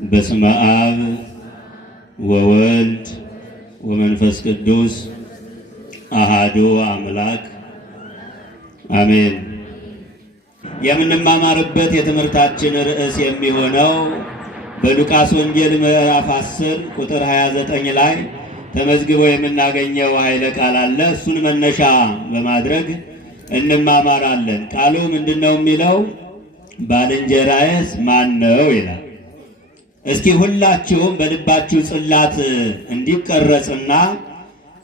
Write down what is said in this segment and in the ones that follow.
በስመ አብ ወወልድ ወመንፈስ ቅዱስ አሃዱ አምላክ አሜን። የምንማማርበት የትምህርታችን ርዕስ የሚሆነው በሉቃስ ወንጌል ምዕራፍ 10 ቁጥር 29 ላይ ተመዝግቦ የምናገኘው ኃይለ ቃል አለ። እሱን መነሻ በማድረግ እንማማራለን። ቃሉ ምንድነው የሚለው? ባልንጀራዬስ ማን ነው ይላል። እስኪ ሁላችሁም በልባችሁ ጽላት እንዲቀረጽና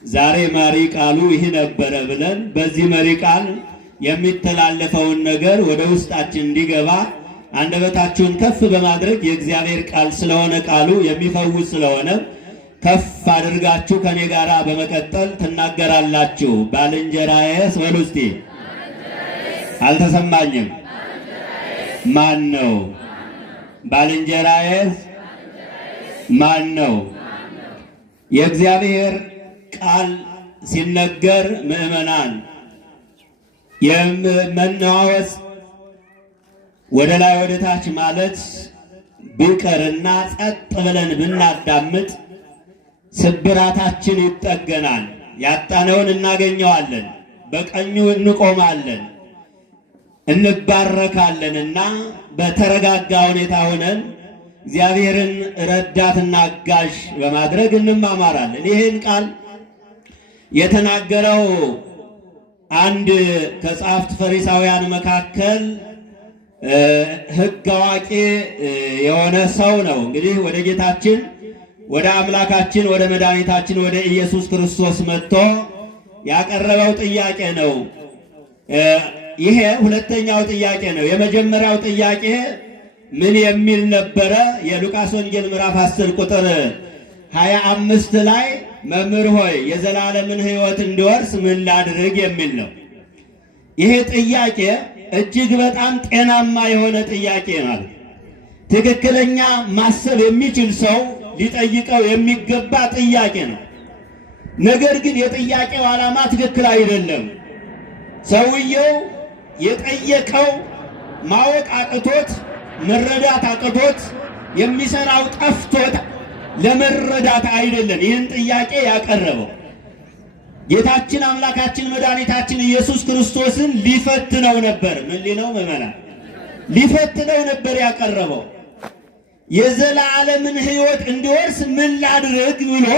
ዛሬ መሪ ቃሉ ይህ ነበረ ብለን በዚህ መሪ ቃል የሚተላለፈውን ነገር ወደ ውስጣችን እንዲገባ አንደበታችሁን ከፍ በማድረግ የእግዚአብሔር ቃል ስለሆነ ቃሉ የሚፈውስ ስለሆነ ከፍ አድርጋችሁ ከኔ ጋር በመቀጠል ትናገራላችሁ። ባልንጀራዬስ በሉ እስቲ። አልተሰማኝም። ማን ነው? ባልንጀራዬስ ማን ነው? የእግዚአብሔር ቃል ሲነገር ምዕመናን የመናወስ ወደ ላይ ወደ ታች ማለት ቢቀርና ጸጥ ብለን ብናዳምጥ ስብራታችን ይጠገናል፣ ያጣነውን እናገኘዋለን፣ በቀኙ እንቆማለን፣ እንባረካለንና በተረጋጋ ሁኔታ ሆነን እግዚአብሔርን ረዳትና አጋዥ በማድረግ እንማማራለን። ይህን ቃል የተናገረው አንድ ከጸሐፍት ፈሪሳውያን መካከል ሕግ አዋቂ የሆነ ሰው ነው። እንግዲህ ወደ ጌታችን ወደ አምላካችን ወደ መድኃኒታችን ወደ ኢየሱስ ክርስቶስ መጥቶ ያቀረበው ጥያቄ ነው። ይሄ ሁለተኛው ጥያቄ ነው። የመጀመሪያው ጥያቄ ምን የሚል ነበረ? የሉቃስ ወንጌል ምዕራፍ 10 ቁጥር 25 ላይ መምህር ሆይ የዘላለምን ሕይወት እንድወርስ ምን ላድርግ የሚል ነው። ይሄ ጥያቄ እጅግ በጣም ጤናማ የሆነ ጥያቄ ማለት ትክክለኛ ማሰብ የሚችል ሰው ሊጠይቀው የሚገባ ጥያቄ ነው። ነገር ግን የጥያቄው ዓላማ ትክክል አይደለም። ሰውየው የጠየቀው ማወቅ አቅቶት መረዳት አቅቶት የሚሰራው ጠፍቶት ለመረዳት አይደለም ይህን ጥያቄ ያቀረበው። ጌታችን አምላካችን መድኃኒታችን ኢየሱስ ክርስቶስን ሊፈትነው ነበር። ምን ሊለው ምዕመናን? ሊፈትነው ነበር ያቀረበው። የዘላለምን ሕይወት እንዲወርስ ምን ላድርግ ብሎ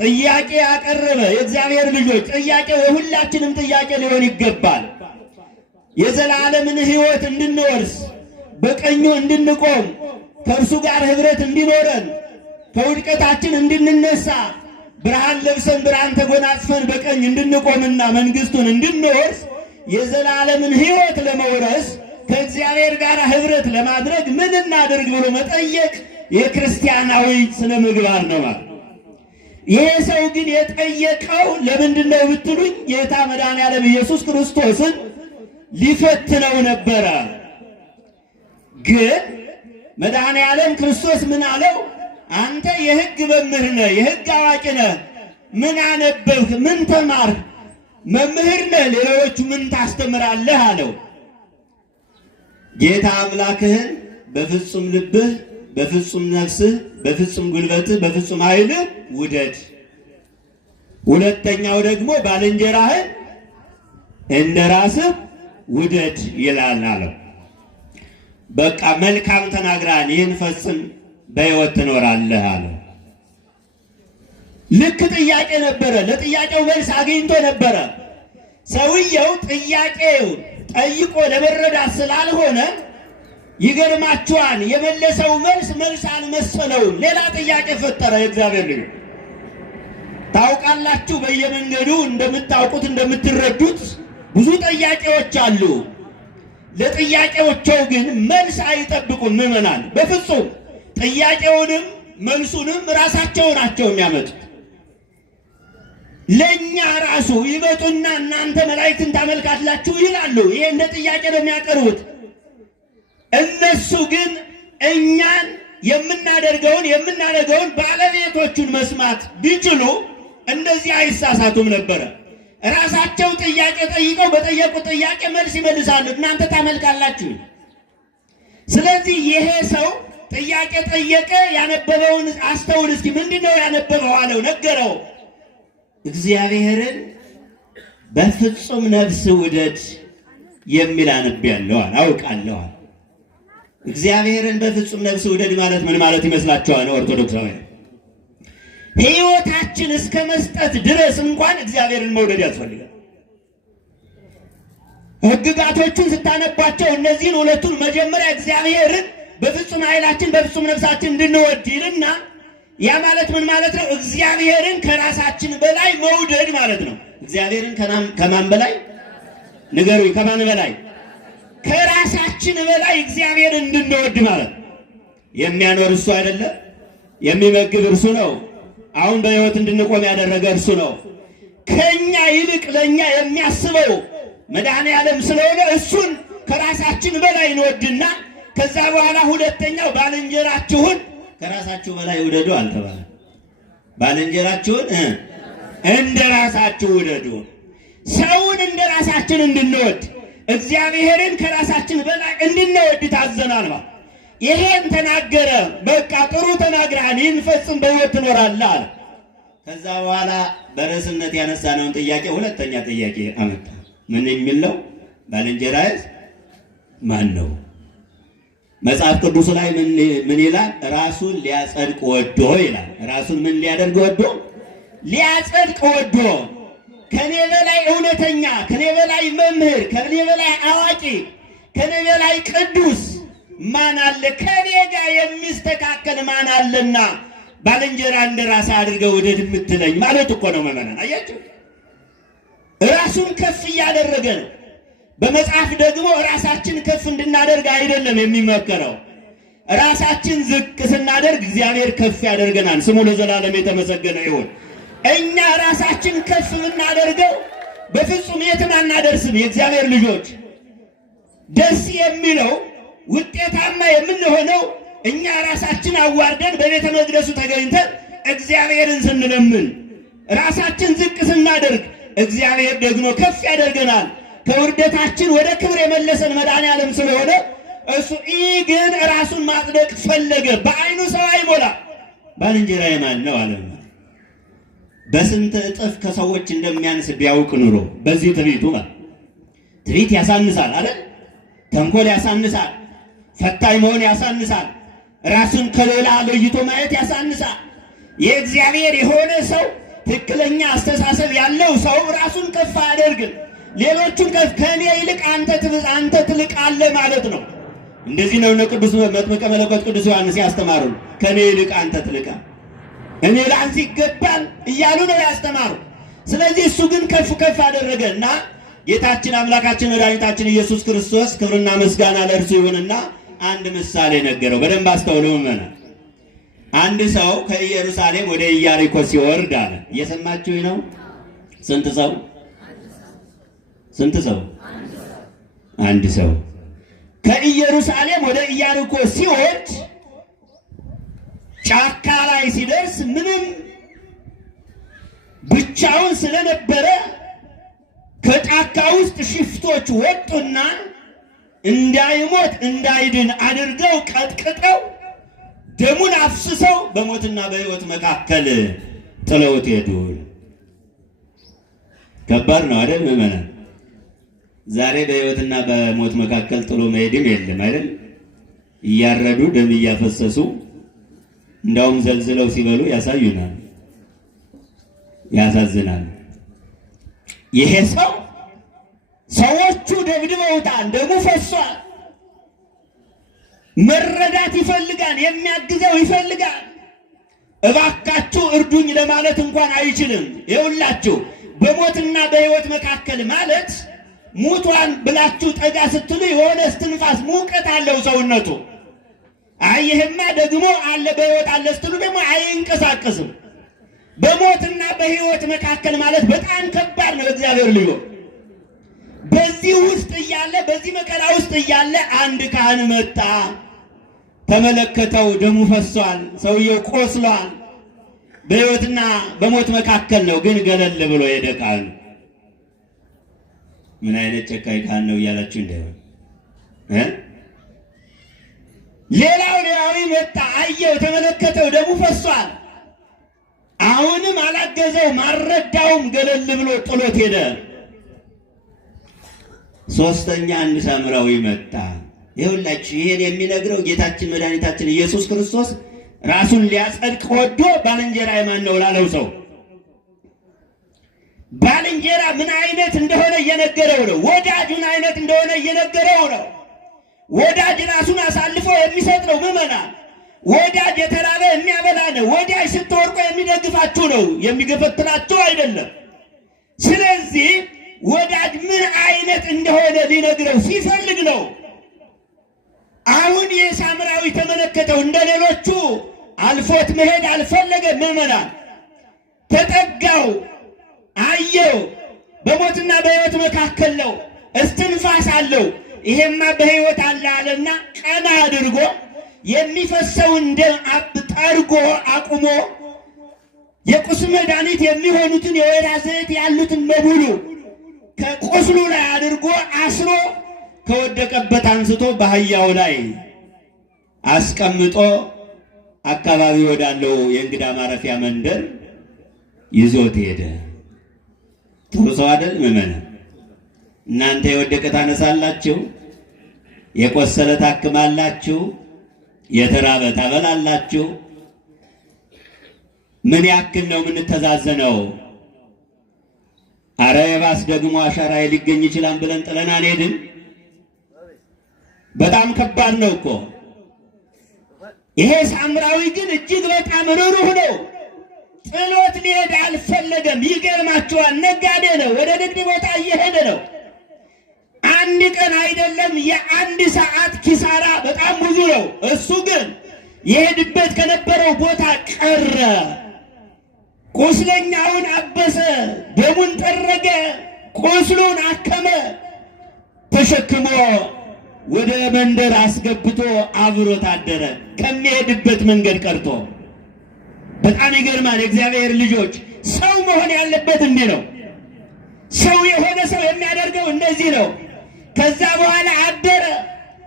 ጥያቄ ያቀረበ። የእግዚአብሔር ልጆች ጥያቄው የሁላችንም ጥያቄ ሊሆን ይገባል። የዘላለምን ሕይወት እንድንወርስ፣ በቀኙ እንድንቆም፣ ከእርሱ ጋር ኅብረት እንዲኖረን፣ ከውድቀታችን እንድንነሳ፣ ብርሃን ለብሰን ብርሃን ተጎናጽፈን በቀኝ እንድንቆምና መንግሥቱን እንድንወርስ የዘላለምን ሕይወት ለመውረስ ከእግዚአብሔር ጋር ኅብረት ለማድረግ ምን እናድርግ ብሎ መጠየቅ የክርስቲያናዊ ስነ ምግባር ነው ማለት። ይሄ ሰው ግን የጠየቀው ለምንድን ነው ብትሉኝ ጌታ መድኃኔዓለም ኢየሱስ ክርስቶስን ሊፈትነው ነበረ። ግን መድኃኔዓለም ክርስቶስ ምን አለው? አንተ የሕግ መምህር ነህ፣ የሕግ አዋቂ ነህ፣ ምን አነበብህ? ምን ተማርህ? መምህር ነህ፣ ሌሎቹ ምን ታስተምራለህ አለው። ጌታ አምላክህን በፍጹም ልብህ፣ በፍጹም ነፍስህ፣ በፍጹም ጉልበትህ፣ በፍጹም ኃይልህ ውደድ። ሁለተኛው ደግሞ ባልንጀራህን እንደ ራስህ ውደድ ይላል አለው። በቃ መልካም ተናግራን ይህን ፈጽም በሕይወት ትኖራለህ አለው። ልክ ጥያቄ ነበረ። ለጥያቄው መልስ አግኝቶ ነበረ። ሰውየው ጥያቄው ጠይቆ ለመረዳት ስላልሆነ ይገርማችኋል፣ የመለሰው መልስ አልመሰለውም። ሌላ ጥያቄ ፈጠረ። የእግዚአብሔር ልጅ ታውቃላችሁ፣ በየመንገዱ እንደምታውቁት እንደምትረዱት ብዙ ጥያቄዎች አሉ። ለጥያቄዎቸው ግን መልስ አይጠብቁም ምዕመናን። በፍጹም ጥያቄውንም መልሱንም ራሳቸው ናቸው የሚያመጡት። ለእኛ ራሱ ይመጡና እናንተ መላእክትን ታመልካላችሁ ይላሉ። ይሄ እንደ ጥያቄ ነው የሚያቀርቡት። እነሱ ግን እኛን የምናደርገውን ባለቤቶቹን መስማት ቢችሉ እንደዚህ አይሳሳቱም ነበረ። ራሳቸው ጥያቄ ጠይቀው በጠየቁት ጥያቄ መልስ ይመልሳሉ። እናንተ ታመልካላችሁ። ስለዚህ ይሄ ሰው ጥያቄ ጠየቀ። ያነበበውን አስተውል እስኪ። ምንድነው ያነበበው አለው፣ ነገረው። እግዚአብሔርን በፍጹም ነፍስ ውደድ የሚል አንብቤያለሁ፣ አውቃለሁ። እግዚአብሔርን በፍጹም ነፍስ ውደድ ማለት ምን ማለት ይመስላችኋል? ኦርቶዶክሳውያን ሕይወታችን እስከ መስጠት ድረስ እንኳን እግዚአብሔርን መውደድ ያስፈልጋል። ሕግጋቶቹን ስታነባቸው እነዚህን ሁለቱን መጀመሪያ እግዚአብሔርን በፍጹም ኃይላችን በፍጹም ነፍሳችን እንድንወድ ይልና ያ ማለት ምን ማለት ነው? እግዚአብሔርን ከራሳችን በላይ መውደድ ማለት ነው። እግዚአብሔርን ከማን በላይ ንገሩኝ? ከማን በላይ? ከራሳችን በላይ እግዚአብሔርን እንድንወድ ማለት። የሚያኖር እሱ አይደለ? የሚመግብ እርሱ ነው። አሁን በሕይወት እንድንቆም ያደረገ እርሱ ነው። ከኛ ይልቅ ለኛ የሚያስበው መድኃኔዓለም ስለሆነ እሱን ከራሳችን በላይ እንወድና ከዛ በኋላ ሁለተኛው ባልንጀራችሁን ከራሳችሁ በላይ ውደዱ አልተባለ። ባልንጀራችሁን እንደ ራሳችሁ ውደዱ። ሰውን እንደ ራሳችን እንድንወድ እግዚአብሔርን ከራሳችን በላይ እንድንወድ ታዘናል። ይሄን ተናገረ። በቃ ጥሩ ተናግረሃል፣ ይህን ፈጽም በሕይወት ትኖራለህ አለ። ከዛ በኋላ በርዕስነት ያነሳነውን ጥያቄ ሁለተኛ ጥያቄ አመጣ። ምን የሚል ነው? ባልንጀራህ ማን ነው? መጽሐፍ ቅዱስ ላይ ምን ይላል? ራሱን ሊያጸድቅ ወዶ ይላል። ራሱን ምን ሊያደርግ ወዶ? ሊያጸድቅ ወዶ። ከኔ በላይ እውነተኛ፣ ከኔ በላይ መምህር፣ ከኔ በላይ አዋቂ፣ ከኔ በላይ ቅዱስ ማን አለ? ከኔ ጋር የሚስተካከል ማን አለና ባልንጀራ እንደራስ አድርገህ ውደድ የምትለኝ ማለት እኮ ነው። መመናን አያችሁ፣ ራሱን ከፍ እያደረገ ነው። በመጽሐፍ ደግሞ ራሳችን ከፍ እንድናደርግ አይደለም የሚመከረው። ራሳችን ዝቅ ስናደርግ እግዚአብሔር ከፍ ያደርገናል። ስሙ ለዘላለም የተመሰገነ ይሁን። እኛ ራሳችን ከፍ ብናደርገው በፍጹም የትም አናደርስም። የእግዚአብሔር ልጆች ደስ የሚለው ውጤታማ የምንሆነው እኛ ራሳችን አዋርደን በቤተ መቅደሱ ተገኝተን እግዚአብሔርን ስንለምን፣ ራሳችን ዝቅ ስናደርግ እግዚአብሔር ደግሞ ከፍ ያደርገናል። ከውርደታችን ወደ ክብር የመለሰን መድኃኔዓለም ስለሆነ እሱ ግን ራሱን ማጽደቅ ፈለገ። በዓይኑ ሰው አይሞላ። ባልንጀራዬ ማን ነው አለ። በስንት እጥፍ ከሰዎች እንደሚያንስ ቢያውቅ ኑሮ በዚህ ትዕቢቱ ማለት ትዕቢት ያሳንሳል አይደል? ተንኮል ያሳንሳል። ፈታኝ መሆን ያሳንሳል። ራሱን ከሌላ ለይቶ ማየት ያሳንሳል። የእግዚአብሔር የሆነ ሰው ትክክለኛ አስተሳሰብ ያለው ሰው ራሱን ከፍ አያደርግም። ሌሎቹን ከፍ ከኔ ይልቅ አንተ ትልቃለህ ማለት ነው። እንደዚህ ነው እነ ቅዱስ መጥምቀ መለኮት ቅዱስ ዮሐንስ ያስተማሩ። ከኔ ይልቅ አንተ ትልቃለህ፣ እኔ ላንተ ይገባል እያሉ ነው ያስተማሩ። ስለዚህ እሱ ግን ከፍ ከፍ አደረገና ጌታችን አምላካችን መድኃኒታችን ኢየሱስ ክርስቶስ ክብርና ምስጋና ለእርሱ ይሁንና አንድ ምሳሌ ነገረው። በደንብ አስተውሉ ምእመናን። አንድ ሰው ከኢየሩሳሌም ወደ ኢያሪኮ ሲወርድ አለ። እየሰማችሁ ነው? ስንት ሰው? ስንት ሰው? አንድ ሰው ከኢየሩሳሌም ወደ ኢያሪኮ ሲወርድ ጫካ ላይ ሲደርስ ምንም ብቻውን ስለነበረ ከጫካ ውስጥ ሽፍቶች ወጡና እንዳይሞት እንዳይድን አድርገው ቀጥቅጠው ደሙን አፍስሰው በሞትና በሕይወት መካከል ጥለውት ሄዱ። ከባድ ነው አይደል ምእመናን? ዛሬ በሕይወትና በሞት መካከል ጥሎ መሄድም የለም አይደል? እያረዱ ደም እያፈሰሱ እንዳውም ዘልዝለው ሲበሉ ያሳዩናል። ያሳዝናል። ይሄ ሰው ሰዎቹ ደብድበውታል፣ ደሙ ፈሷል። መረዳት ይፈልጋል፣ የሚያግዘው ይፈልጋል። እባካችሁ እርዱኝ ለማለት እንኳን አይችልም። ይኸውላችሁ በሞትና በሕይወት መካከል ማለት ሙቷን ብላችሁ ጠጋ ስትሉ የሆነ እስትንፋስ ሙቀት አለው ሰውነቱ። ይህማ ደግሞ አለ በሕይወት አለ ስትሉ ደግሞ አይንቀሳቀስም። በሞትና በሕይወት መካከል ማለት በጣም ከባድ ነው። እግዚአብሔር ልዩ በዚህ ውስጥ እያለ በዚህ መከራ ውስጥ እያለ አንድ ካህን መጣ፣ ተመለከተው። ደሙ ፈሷል፣ ሰውየው ቆስሏል። በሕይወትና በሞት መካከል ነው፣ ግን ገለል ብሎ ሄደ ካህኑ። ምን አይነት ጨካኝ ካህን ነው እያላችሁ እንዳይሆን ሌላው ሌላዊ መጣ፣ አየው፣ ተመለከተው፣ ደሙ ፈሷል። አሁንም አላገዘው፣ ማረዳውም፣ ገለል ብሎ ጥሎት ሄደ። ሶስተኛ አንድ ሳምራዊ መጣ። ይኸውላችሁ ይሄን የሚነግረው ጌታችን መድኃኒታችን ኢየሱስ ክርስቶስ ራሱን ሊያጸድቅ ወዶ ባልንጀራ የማን ነው ላለው ሰው ባልንጀራ ምን አይነት እንደሆነ እየነገረው ነው። ወዳጅ ምን አይነት እንደሆነ እየነገረው ነው። ወዳጅ ራሱን አሳልፎ የሚሰጥ ነው። ምዕመናን፣ ወዳጅ የተራበ የሚያበላ ነው። ወዳጅ ስትወርቁ የሚደግፋችሁ ነው፣ የሚገፈትራችሁ አይደለም። ስለዚህ ወዳጅ ምን አይነት እንደሆነ ሊነግረው ሲፈልግ ነው። አሁን የሳምራዊ ተመለከተው፣ እንደሌሎቹ አልፎት መሄድ አልፈለገም። ምዕመናን፣ ተጠጋው፣ አየው። በሞትና በሕይወት መካከል ነው፣ እስትንፋስ አለው። ይሄማ በሕይወት አለ አለና ቀና አድርጎ የሚፈሰውን ደም ጠርጎ አቁሞ የቁስል መድኃኒት የሚሆኑትን የወይራ ዘይት ያሉትን በሙሉ ከቁስሉ ላይ አድርጎ አስሮ ከወደቀበት አንስቶ በአህያው ላይ አስቀምጦ አካባቢ ወዳለው የእንግዳ ማረፊያ መንደር ይዞት ሄደ። ጥሩ ሰው አይደል? ምዕመናን፣ እናንተ የወደቀ ታነሳላችሁ፣ የቆሰለ ታክማላችሁ፣ የተራበ ታበላላችሁ። ምን ያክል ነው የምንተዛዘነው? አረ የባስ ደግሞ አሻራዬ ሊገኝ ይችላል ብለን ጥለን አንሄድም። በጣም ከባድ ነው እኮ። ይሄ ሳምራዊ ግን እጅግ በጣም ርኅሩህ ነው። ጥሎት ሊሄድ አልፈለገም። ይገርማችኋል፣ ነጋዴ ነው፣ ወደ ንግድ ቦታ እየሄደ ነው። አንድ ቀን አይደለም የአንድ ሰዓት ኪሳራ በጣም ብዙ ነው። እሱ ግን የሄድበት ከነበረው ቦታ ቀረ። ቁስለኛውን አበሰ፣ ደሙን ጠረገ፣ ቁስሉን አከመ፣ ተሸክሞ ወደ መንደር አስገብቶ አብሮት አደረ። ከሚሄድበት መንገድ ቀርቶ። በጣም ይገርማል። የእግዚአብሔር ልጆች፣ ሰው መሆን ያለበት እንዲህ ነው። ሰው የሆነ ሰው የሚያደርገው እንደዚህ ነው። ከዛ በኋላ አደረ።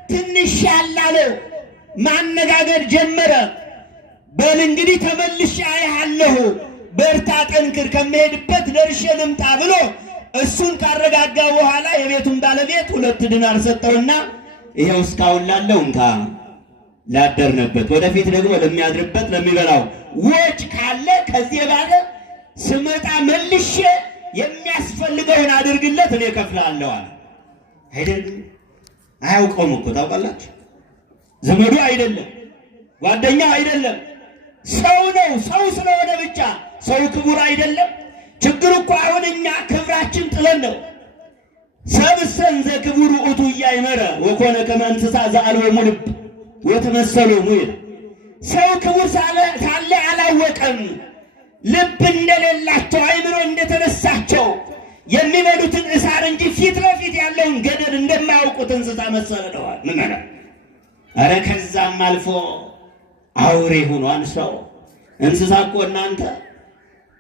ትንሽ ያላለው ማነጋገር ጀመረ። በል እንግዲህ ተመልሼ አያለሁ፣ በርታ፣ ጠንክር፣ ከመሄድበት ደርሼ ልምጣ ብሎ እሱን ካረጋጋ በኋላ የቤቱን ባለቤት 2 ዲናር ሰጠውና ይሄው እስካሁን ላለው እንካ፣ ላደርንበት፣ ወደፊት ደግሞ ለሚያድርበት ለሚበላው ወጭ ካለ ከዚህ ባለ ስመጣ መልሼ የሚያስፈልገውን አድርግለት፣ እኔ እከፍላለሁ አለ። አይደለም አያውቀውም እኮ ታውቃላችሁ። ዘመዱ አይደለም፣ ጓደኛ አይደለም፣ ሰው ነው። ሰው ስለሆነ ብቻ ሰው ክቡር አይደለም። ችግር እኮ አሁን እኛ ክብራችን ጥለን ነው። ሰብእሰን ዘክቡር ውእቱ ኢያእመረ ወኮነ ከመ እንስሳ ዘአልቦሙ ልብ ወተመሰሎሙ ይላል። ሰው ክቡር ሳለ አላወቀም። ልብ እንደሌላቸው አእምሮ እንደተነሳቸው የሚበሉትን እሳር እንጂ ፊት ለፊት ያለውን ገደል እንደማያውቁት እንስሳ መሰለዋል። ምን ማለት? አረ ከዛም አልፎ አውሬ ሆኗል ሰው። እንስሳ እኮ እናንተ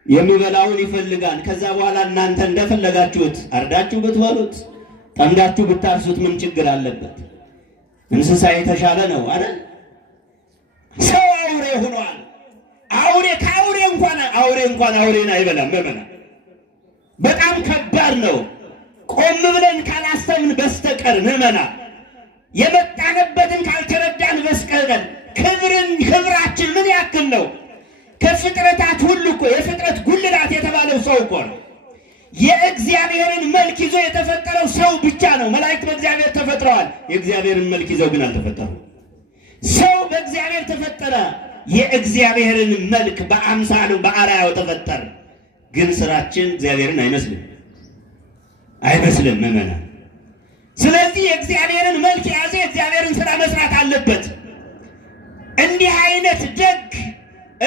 የሚበላውን ይፈልጋል። ከዛ በኋላ እናንተ እንደፈለጋችሁት አርዳችሁ ብትበሉት፣ ጠምዳችሁ ብታርሱት ምን ችግር አለበት? እንስሳ የተሻለ ነው አይደል? ሰው አውሬ ሆኗል። አውሬ ከአውሬ እንኳን አውሬን አይበላም። በጣም ከባድ ነው። ቆም ብለን ካላሰብን በስተቀር ምዕመናን፣ የመጣንበትን ካልተረዳን በስተቀር ክብራችን ምን ያክል ነው? ከፍጥረታት ሁሉ እኮ የፍጥረት ጉልላት የተባለው ሰው እኮ ነው። የእግዚአብሔርን መልክ ይዞ የተፈጠረው ሰው ብቻ ነው። መላእክት በእግዚአብሔር ተፈጥረዋል፣ የእግዚአብሔርን መልክ ይዘው ግን አልተፈጠሩም። ሰው በእግዚአብሔር ተፈጠረ፣ የእግዚአብሔርን መልክ በአምሳሉ በአርአያው ተፈጠረ። ግን ስራችን እግዚአብሔርን አይመስልም ምዕመናን። ስለዚህ የእግዚአብሔርን መልክ የያዘ የእግዚአብሔርን ስራ መስራት አለበት። እንዲህ አይነት ደግ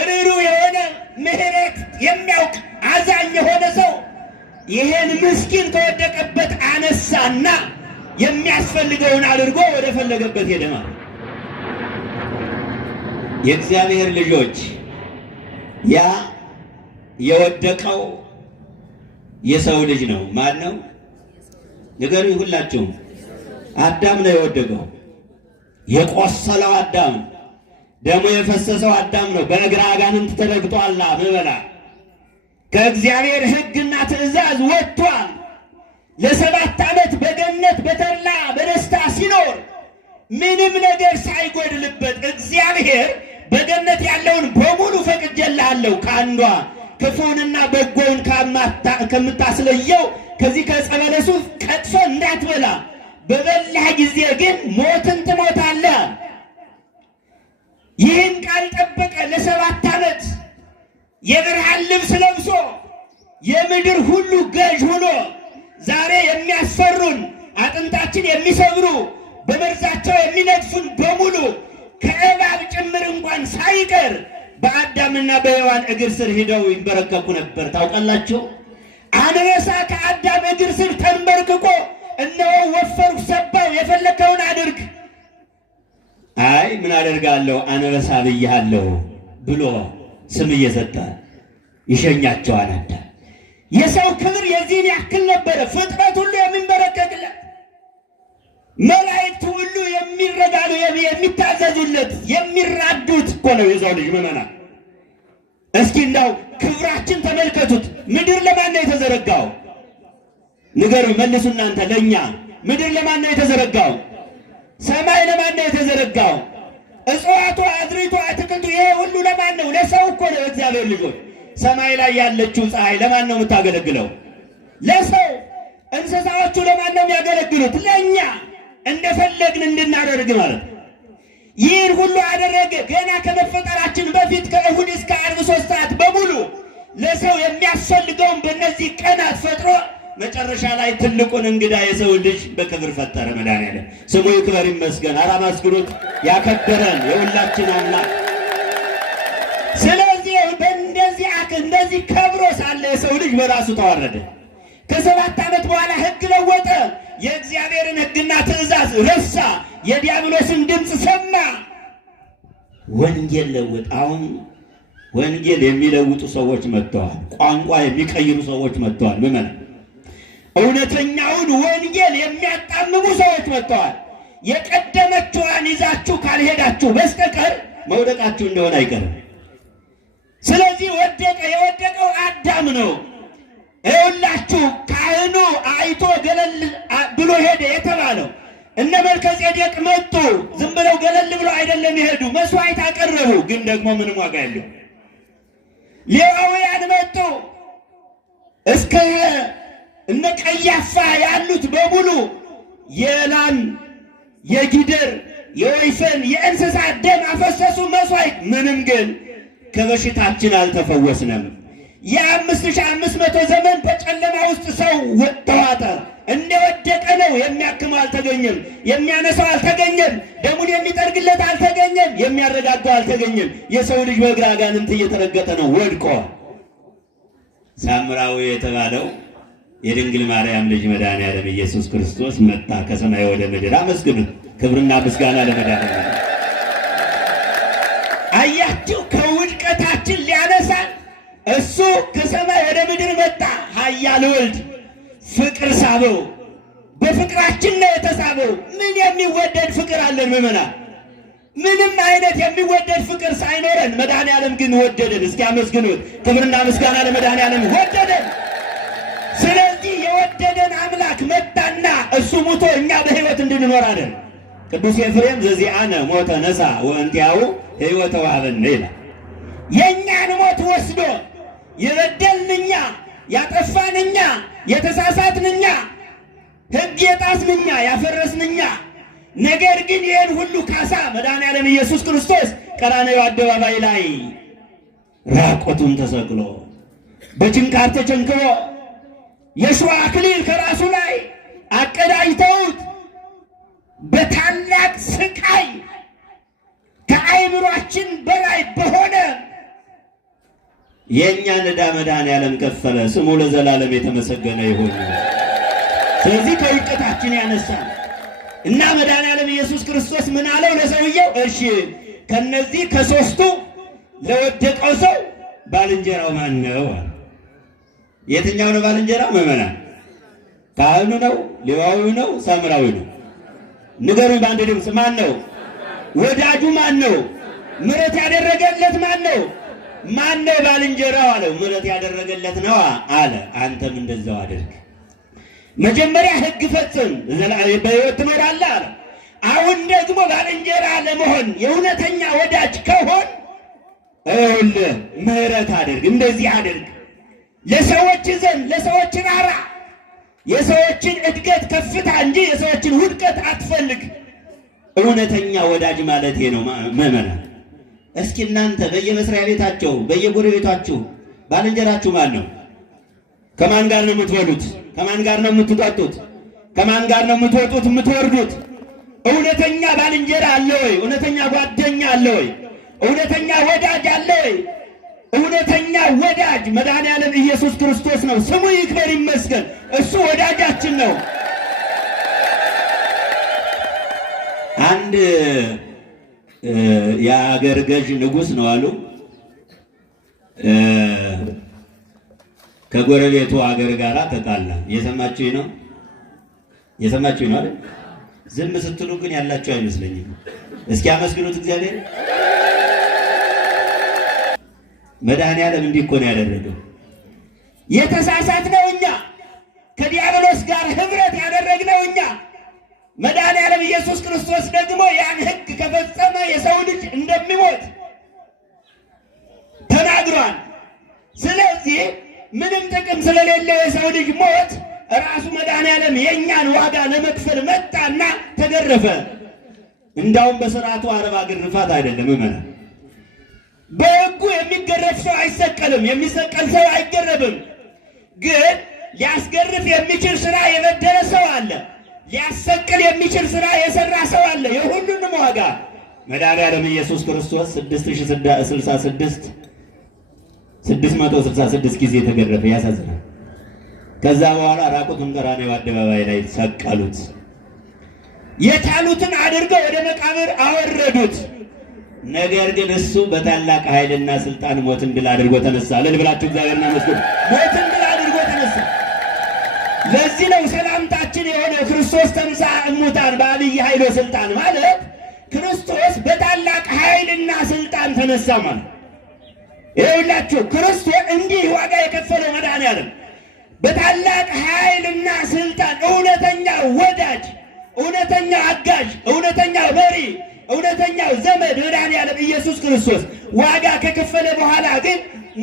ርኅሩህ የሆነ ምሕረት የሚያውቅ አዛኝ የሆነ ሰው ይሄን ምስኪን ከወደቀበት አነሳና የሚያስፈልገውን አድርጎ ወደ ፈለገበት ሄደ ማለት። የእግዚአብሔር ልጆች፣ ያ የወደቀው የሰው ልጅ ነው። ማን ነው? ንገሩኝ ሁላችሁም። አዳም ነው የወደቀው። የቆሰለው አዳም ደሙ የፈሰሰው አዳም ነው። በእግረ አጋንንት ተረግጧል። ምዕመና ከእግዚአብሔር ሕግና ትእዛዝ ወጥቷል። ለ7 ዓመት በገነት በተድላ በደስታ ሲኖር ምንም ነገር ሳይጎድልበት እግዚአብሔር በገነት ያለውን በሙሉ ፈቅጄልሃለሁ፣ ከአንዷ ክፉንና በጎውን ከምታስለየው ከዚህ ከዕፀ በለሱ ቀጥፎ እንዳትበላ፣ በበላህ ጊዜ ግን ሞትን ትሞታለህ። ይህን ቃል ጠበቀ። ለ7 ዓመት የብርሃን ልብስ ለብሶ የምድር ሁሉ ገዥ ሆኖ ዛሬ የሚያስፈሩን አጥንታችን የሚሰብሩ በመርዛቸው የሚነድፉን በሙሉ ከእባብ ጭምር እንኳን ሳይቀር በአዳምና በሔዋን እግር ስር ሄደው ይንበረከኩ ነበር። ታውቃላችሁ? አንበሳ ከአዳም እግር ስር ተንበርክኮ እነሆ ወፈርኩ፣ ሰባው፣ የፈለከውን አድርግ፣ አይ ምን አደርጋለሁ አንበሳ ብያለሁ ብሎ ስም እየሰጠ ይሸኛቸዋል። አዳም የሰው ክብር የዚህን ያክል ነበረ። ፍጥረት ሁሉ የሚንበረከክለት፣ መላእክት ሁሉ የሚረጋሉ፣ የሚታዘዙለት፣ የሚራዱት እኮ ነው የሰው ልጅ። ምዕመናን እስኪ እንዳው ክብራችን ተመልከቱት። ምድር ለማን ነው የተዘረጋው? ንገሩ፣ መልሱ እናንተ ለኛ። ምድር ለማን ነው የተዘረጋው? ሰማይ ለማን ነው የተዘረጋው? እጽዋቱ፣ አዝሪቱ፣ አትክልቱ ይሄ ሁሉ ለማን ነው? ለሰው እኮ ነው። እግዚአብሔር ልጆች ሰማይ ላይ ያለችው ፀሐይ ለማን ነው የምታገለግለው? ለሰው። እንስሳዎቹ ለማን ነው የሚያገለግሉት? ለኛ፣ እንደፈለግን እንድናደርግ ማለት ነው። ይህን ሁሉ አደረገ። ገና ከመፈጠራችን በፊት ከእሁድ እስከ ዓርብ 3 ሰዓት በሙሉ ለሰው የሚያስፈልገውን በእነዚህ ቀናት ፈጥሮ መጨረሻ ላይ ትልቁን እንግዳ የሰው ልጅ በክብር ፈጠረ። መድኃኒዓለም ስሙ ይክበር ይመስገን። ኧረ አመስግኑት። ያከበረን የሁላችን አምላክ። ስለዚህ እንደዚህ ከብሮ ሳለ የሰው ልጅ በራሱ ተዋረደ። ከ7 ዓመት በኋላ ሕግ ለወጠ። የእግዚአብሔርን ሕግና ትእዛዝ ረሳ። የዲያብሎስን ድምፅ ሰማ። ወንጌል ለወጠ። አሁን ወንጌል የሚለውጡ ሰዎች መጥተዋል። ቋንቋ የሚቀይሩ ሰዎች መጥተዋል። ምዕመናን እውነተኛውን ወንጌል የሚያጣምሙ ሰዎች መጥተዋል። የቀደመችዋን ይዛችሁ ካልሄዳችሁ በስተቀር መውደቃችሁ እንደሆነ አይቀርም። ስለዚህ ወደቀ። የወደቀው አዳም ነው። ይኸውላችሁ ካህኑ አይቶ ገለል ብሎ ሄደ የተባለው እነ መልከጼዴቅ መጡ። ዝም ብለው ገለል ብሎ አይደለም የሄዱ፣ መስዋዕት አቀረቡ። ግን ደግሞ ምንም ዋጋ የለው። ሌዋውያን መጡ። እስከ እነ ቀያፋ ያሉት በሙሉ የላም የጊደር የወይፈን የእንስሳት ደም አፈሰሱ መስዋዕት። ምንም ግን ከበሽታችን አልተፈወስንም። የ5500 ዘመን በጨለማ ውስጥ ሰው ተዋጠ። እንደወደቀ ነው። የሚያክመው አልተገኘም፣ የሚያነሳው አልተገኘም፣ ደሙን የሚጠርግለት አልተገኘም፣ የሚያረጋጋው አልተገኘም። የሰው ልጅ በእግረ አጋንንት እየተረገጠ ነው፣ ወድቆ። ሳምራዊ የተባለው የድንግል ማርያም ልጅ መድኃኒዓለም ኢየሱስ ክርስቶስ መጣ ከሰማይ ወደ ምድር። አመስግኑት። ክብርና ምስጋና ለመድኃኒዓለም። አያችሁ፣ ከውድቀታችን ሊያነሳን እሱ ከሰማይ ወደ ምድር መጣ። ኃያል ወልድ ፍቅር ሳበው። በፍቅራችን ነው የተሳበው። ምን የሚወደድ ፍቅር አለን ምዕመናን? ምንም አይነት የሚወደድ ፍቅር ሳይኖረን መድኃኒዓለም ግን ወደደን። እስኪ አመስግኑት። ክብርና ምስጋና ለመድኃኒዓለም። ወደደን። ስለዚህ የወደደን አምላክ መጣና እሱ ሙቶ እኛ በሕይወት እንድንኖር አለን። ቅዱስ ኤፍሬም ዘዚአነ ሞተ ነሣ ወእንቲአሁ ሕይወተ ወሀበነ ይላል። የእኛን ሞት ወስዶ የበደልን እኛ፣ ያጠፋን እኛ፣ የተሳሳትን እኛ፣ ሕግ የጣስን እኛ፣ ያፈረስን እኛ፣ ነገር ግን ይህን ሁሉ ካሳ መድኃኒዓለም ኢየሱስ ክርስቶስ ቀራንዮ አደባባይ ላይ ራቆቱን ተሰቅሎ በችንካር ተቸንክሮ የሸዋ አክሊል ከራሱ ላይ አቀዳጅተውት በታላቅ ስቃይ ከአእምሯችን በላይ በሆነ የእኛን ዕዳ መድኃኒዓለም ከፈለ። ስሙ ለዘላለም የተመሰገነ ይሁን። ስለዚህ ከውድቀታችን ያነሳል እና መድኃኒዓለም ኢየሱስ ክርስቶስ ምን አለው ለሰውየው? እሺ ከነዚህ ከሦስቱ ለወደቀው ሰው ባልንጀራው ማን ነው? የትኛው ነው ባልንጀራው? ምዕመናን ካህኑ ነው? ሌዋዊው ነው? ሳምራዊ ነው? ንገሩኝ በአንድ ድምፅ። ማን ነው? ወዳጁ ማን ነው? ምሕረት ያደረገለት ማን ነው? ማን ነው ባልንጀራው አለው። ምሕረት ያደረገለት ነው አለ። አንተም እንደዛው አድርግ። መጀመሪያ ሕግ ፈጽም በሕይወት ትኖራለህ አለ። አሁን ደግሞ ባልንጀራ ለመሆን የእውነተኛ ወዳጅ ከሆን ምሕረት አድርግ። እንደዚህ አድርግ። ለሰዎች ዘንድ ለሰዎች ራራ። የሰዎችን እድገት ከፍታ እንጂ የሰዎችን ውድቀት አትፈልግ። እውነተኛ ወዳጅ ማለት ነው ምእመናን። እስኪ እናንተ በየመስሪያ ቤታቸው በየጎረቤታችሁ ባልንጀራችሁ ማን ነው? ከማን ጋር ነው የምትበሉት? ከማን ጋር ነው የምትጠጡት? ከማን ጋር ነው የምትወጡት የምትወርዱት? እውነተኛ ባልንጀራ አለ ወይ? እውነተኛ ጓደኛ አለ ወይ? እውነተኛ ወዳጅ አለ ወይ? እውነተኛ ወዳጅ መድኃኔዓለም ኢየሱስ ክርስቶስ ነው። ስሙ ይክበር ይመስገን። እሱ ወዳጃችን ነው። አንድ የአገር ገዥ ንጉሥ ነው አሉ። ከጎረቤቱ አገር ጋር ተጣላ። የሰማችሁኝ ነው? የሰማችሁኝ ነው አይደል? ዝም ስትሉ ግን ያላችሁ አይመስለኝም። እስኪ አመስግኑት እግዚአብሔር። መድኃኔዓለም እንዲህ እኮ ነው ያደረገው። የተሳሳትነው እኛ፣ ከዲያብሎስ ጋር ህብረት ያደረግነው እኛ። መድኃኔዓለም ኢየሱስ ክርስቶስ ደግሞ ያን ሕግ ከፈጸመ የሰው ልጅ እንደሚሞት ተናግሯል። ስለዚህ ምንም ጥቅም ስለሌለው የሰው ልጅ ሞት ራሱ መድኃኔዓለም የእኛን ዋጋ ለመክፈል መጣና ተገረፈ። እንዳውም በስርዓቱ አረባ ግርፋት አይደለም እመና። በሕጉ የሚገረፍ ሰው አይሰቀልም፣ የሚሰቀል ሰው አይገረብም። ግን ሊያስገርፍ የሚችል ስራ የበደለ ሰው አለ፣ ሊያሰቅል የሚችል ስራ የሰራ ሰው አለ። የሁሉንም ዋጋ መድኃኔዓለም ኢየሱስ ክርስቶስ 666 ጊዜ ተገረፈ። ያሳዝናል። ከዛ በኋላ ራቁቱን ቀራንዮ አደባባይ ላይ ሰቀሉት። የቻሉትን አድርገው ወደ መቃብር አወረዱት። ነገር ግን እሱ በታላቅ ኃይልና ስልጣን ሞትን ድል አድርጎ ተነሳ። እልል ብላችሁ እግዚአብሔርን አመስግኑ። ሞትን ድል አድርጎ ተነሳ። ለዚህ ነው ሰላምታችን የሆነው ክርስቶስ ተንሥአ እሙታን በዐቢይ ኃይል ወሥልጣን ማለት ክርስቶስ በታላቅ ኃይልና ስልጣን ተነሳ ማለት። ይኸውላችሁ ክርስቶስ እንዲህ ዋጋ የከፈለው መድኃኔዓለም በታላቅ ኃይልና ስልጣን እውነተኛ ወዳጅ፣ እውነተኛ አጋዥ፣ እውነተኛ መሪ፣ እውነተኛው ዘመድ መድኃኔዓለም ኢየሱስ ክርስቶስ ዋጋ ከከፈለ በኋላ ግን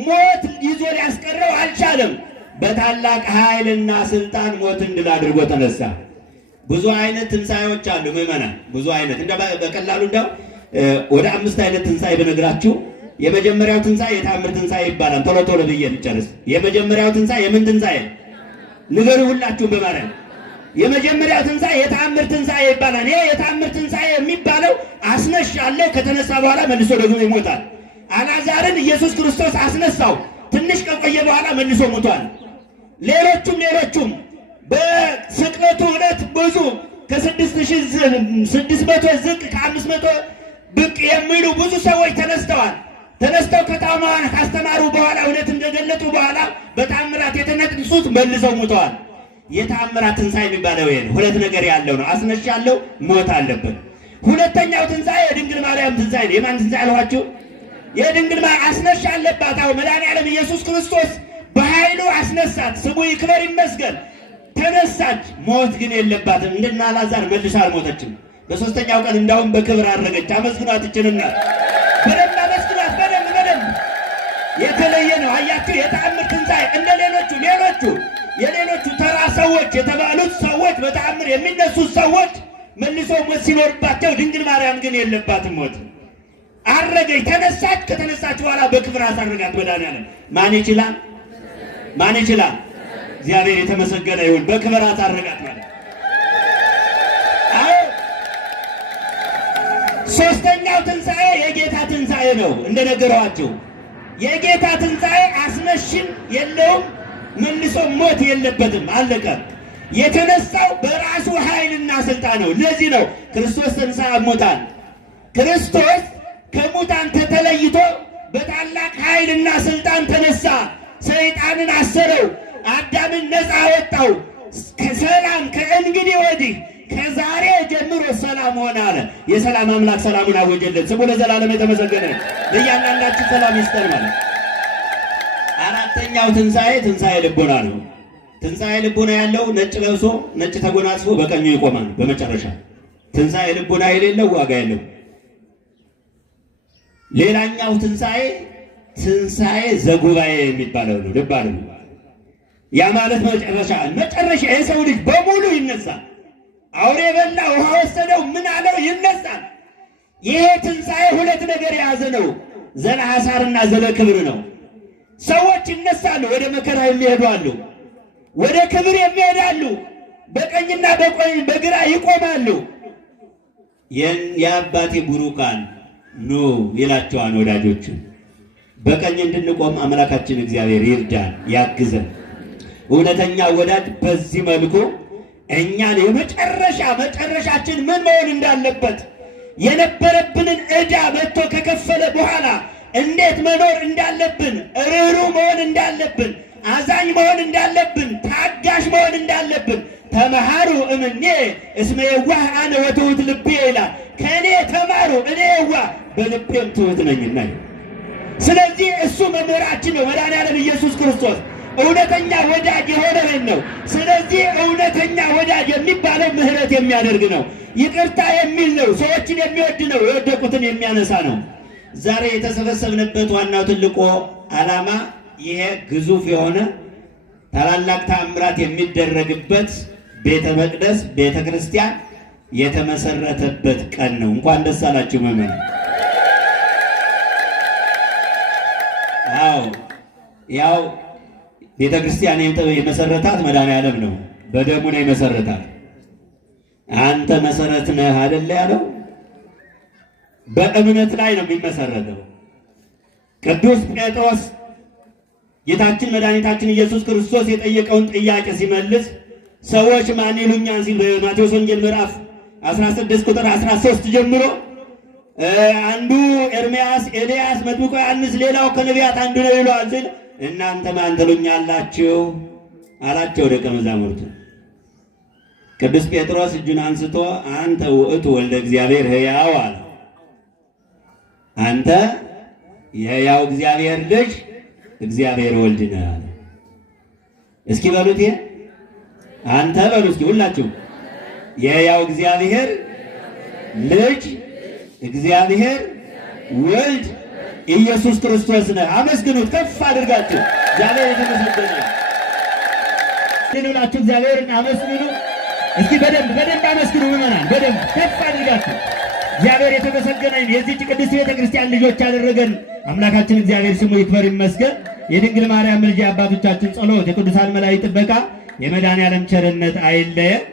ሞት ይዞ ሊያስቀረው አልቻለም። በታላቅ ኃይልና ስልጣን ሞትን ድል አድርጎ ተነሳ። ብዙ አይነት ትንሣኤዎች አሉ ምዕመናን፣ ብዙ አይነት በቀላሉ እንደው ወደ 5 አይነት ትንሣኤ ብነግራችሁ፣ የመጀመሪያው ትንሣኤ የታምር ትንሣኤ ይባላል። ቶሎ ቶሎ ብዬ ልጨርስ። የመጀመሪያው ትንሣኤ የምን ትንሣኤ ንገሩ ሁላችሁም በማርያም። የመጀመሪያው ትንሣኤ የታምር ትንሣኤ ይባላል። ይሄ የታምር ትንሣኤ የሚባለው አስነሻለሁ ከተነሳ በኋላ መልሶ ደግሞ ይሞታል። አልዓዛርን ኢየሱስ ክርስቶስ አስነሳው። ትንሽ ከቆየ በኋላ መልሶ ሞቷል። ሌሎቹም በስቅለቱ ዕለት ብዙ ከ6600 ዝቅ ከ500 ብቅ የሚሉ ብዙ ሰዎች ተነስተው ከተማዋን ካስተማሩ በኋላ እውነት እንደገለጡ በኋላ በታምራት የተነሱት መልሰው ሞተዋል። የታምራት ትንሣኤ የሚባለው ይሄ ነው። ሁለት ነገር ያለው ነው። አስነሻለሁ፣ ሞት አለበት። ሁለተኛው ትንሣኤ የድንግል ማርያም ትንሣኤ ነው። የማን ትንሣኤ አልኋችሁ? የድንግል ማርያም አስነሻ አለባት። አዎ መድኃኔዓለም ኢየሱስ ክርስቶስ በኃይሉ አስነሳት። ስሙ ይክበር ይመስገን። ተነሳች። ሞት ግን የለባትም። እንደና አልዓዛር መልሳ አልሞተችም። በሶስተኛው ቀን እንዳውም በክብር አረገች። አመስግኗት ይችላልና በደንብ አመስግኗት። በደንብ የተለየ ነው። አያችሁ የተአምር ትንሣኤ እንደ የሌሎቹ ተራ ሰዎች የተባሉት ሰዎች በተአምር የሚነሱት ሰዎች መልሶ ሞት ሲኖርባቸው፣ ድንግል ማርያም ግን የለባትም ሞት። አረገች፣ ተነሳች። ከተነሳች በኋላ በክብር አሳረጋት መድኃኔዓለም። ማን ይችላል? እግዚአብሔር የተመሰገነ ይሁን። በክብር አሳረጋት ማለት። ሶስተኛው ትንሣኤ የጌታ ትንሣኤ ነው። እንደነገረዋችሁ የጌታ ትንሣኤ አስነሽም የለውም፣ መልሶ ሞት የለበትም። አለቀ። የተነሳው በራሱ ኃይልና ስልጣን ነው። ለዚህ ነው ክርስቶስ ተንሥአ እሙታን። ክርስቶስ ከሙታን ተለይቶ በታላቅ ኃይልና ስልጣን ተነሳ። ሰይጣንን አሰረው፣ አዳምን ነፃ አወጣው። ከሰላም ከእንግዲህ ወዲህ ከዛሬ ጀምሮ ሰላም ሆነ አለ። የሰላም አምላክ ሰላሙን አወጀልን። ስሙ ለዘላለም የተመሰገነ። ለእያንዳንዳችን ሰላም ይስጠን ማለት። አራተኛው ትንሣኤ ልቦና ነው። ትንሣኤ ልቦና ያለው ነጭ ለብሶ ነጭ ተጎናጽፎ በቀኙ ይቆማል። በመጨረሻ ትንሣኤ ልቦና የሌለው ዋጋ የለው። ሌላኛው ትንሣኤ ዘጉባኤ የሚባለው ነው። ልብ አድርጉ። ያ ማለት መጨረሻ የሰው ልጅ በሙሉ ይነሳል። አውሬ በላ ውሃ ወሰደው ምን አለው ይነሳል። ይሄ ትንሣኤ ሁለት ነገር የያዘ ነው። ዘለሐሳርና ዘለክብር ነው። ሰዎች ይነሳሉ። ወደ መከራ የሚሄዱ አሉ፣ ወደ ክብር የሚሄዳሉ። በቀኝና በግራ ይቆማሉ። የአባቴ ቡሩካን ኑ ይላቸዋል ወዳጆቹ። በቀኝ እንድንቆም አምላካችን እግዚአብሔር ይርዳን፣ ያግዘን። እውነተኛ ወዳጅ በዚህ መልኩ እኛን መጨረሻችን ምን መሆን እንዳለበት የነበረብንን ዕዳ መጥቶ ከከፈለ በኋላ እንዴት መኖር እንዳለብን፣ ርኅሩህ መሆን እንዳለብን፣ አዛኝ መሆን እንዳለብን፣ ታጋሽ መሆን እንዳለብን ተመሃሩ እምኔ እስመ የዋህ አነ ወትሑት ልቤ ይላል። ከእኔ ተማሩ እኔ የዋህ በልቤም ትሑት ነኝና። ስለዚህ እሱ መምህራችን ነው። መድኃኔዓለም ኢየሱስ ክርስቶስ እውነተኛ ወዳጅ የሆነን ነው። ስለዚህ እውነተኛ ወዳጅ የሚባለው ምሕረት የሚያደርግ ነው፣ ይቅርታ የሚል ነው፣ ሰዎችን የሚወድ ነው፣ የወደቁትን የሚያነሳ ነው። ዛሬ የተሰበሰብንበት ዋናው ትልቁ ዓላማ ይሄ ግዙፍ የሆነ ታላላቅ ተአምራት የሚደረግበት ቤተ መቅደስ ቤተ ክርስቲያን የተመሰረተበት ቀን ነው። እንኳን ደስ አላችሁ ምእመናን። ያው ቤተ ክርስቲያን የመሰረታት መድኃኔዓለም ነው። በደሙ ነው የመሰረታት። አንተ መሰረት ነህ አይደል ያለው። በእምነት ላይ ነው የሚመሰረተው። ቅዱስ ጴጥሮስ ጌታችን መድኃኒታችን ኢየሱስ ክርስቶስ የጠየቀውን ጥያቄ ሲመልስ ሰዎች ማን ይሉኛል ሲል በማቴዎስ ወንጌል ምዕራፍ 16 ቁጥር 13 ጀምሮ አንዱ ኤልያስ፣ መጥምቁ ዮሐንስ፣ ሌላው ከነቢያት አንዱ ነው ይሏል ሲል እናንተ ማን ትሉኛላችሁ አላቸው ደቀ መዛሙርቱ። ቅዱስ ጴጥሮስ እጁን አንስቶ አንተ ውእቱ ወልደ እግዚአብሔር ሕያው አለ። አንተ የሕያው እግዚአብሔር ልጅ እግዚአብሔር ወልድ ነህ አለ። እስኪ በሉት አንተ በሉ እስኪ ሁላችሁ የሕያው እግዚአብሔር ልጅ እግዚአብሔር ወልድ ኢየሱስ ክርስቶስ ነህ። አመስግኑት ከፍ አድርጋችሁ። እግዚአብሔር የተመሰገነ ይሁንላችሁ። እግዚአብሔርን አመስግኑ እስኪ በደንብ አመስግኑ ምእመናን፣ በደንብ ከፍ አድርጋችሁ። እግዚአብሔር የተመሰገነ የዚህች ቅድስት ቤተ ክርስቲያን ልጆች ያደረገን አምላካችን እግዚአብሔር ስሙ ይክበር ይመስገን። የድንግል ማርያም ልጅ፣ የአባቶቻችን ጸሎት፣ የቅዱሳን መላእክት ጥበቃ፣ የመድኃኔዓለም ቸርነት አይለየን።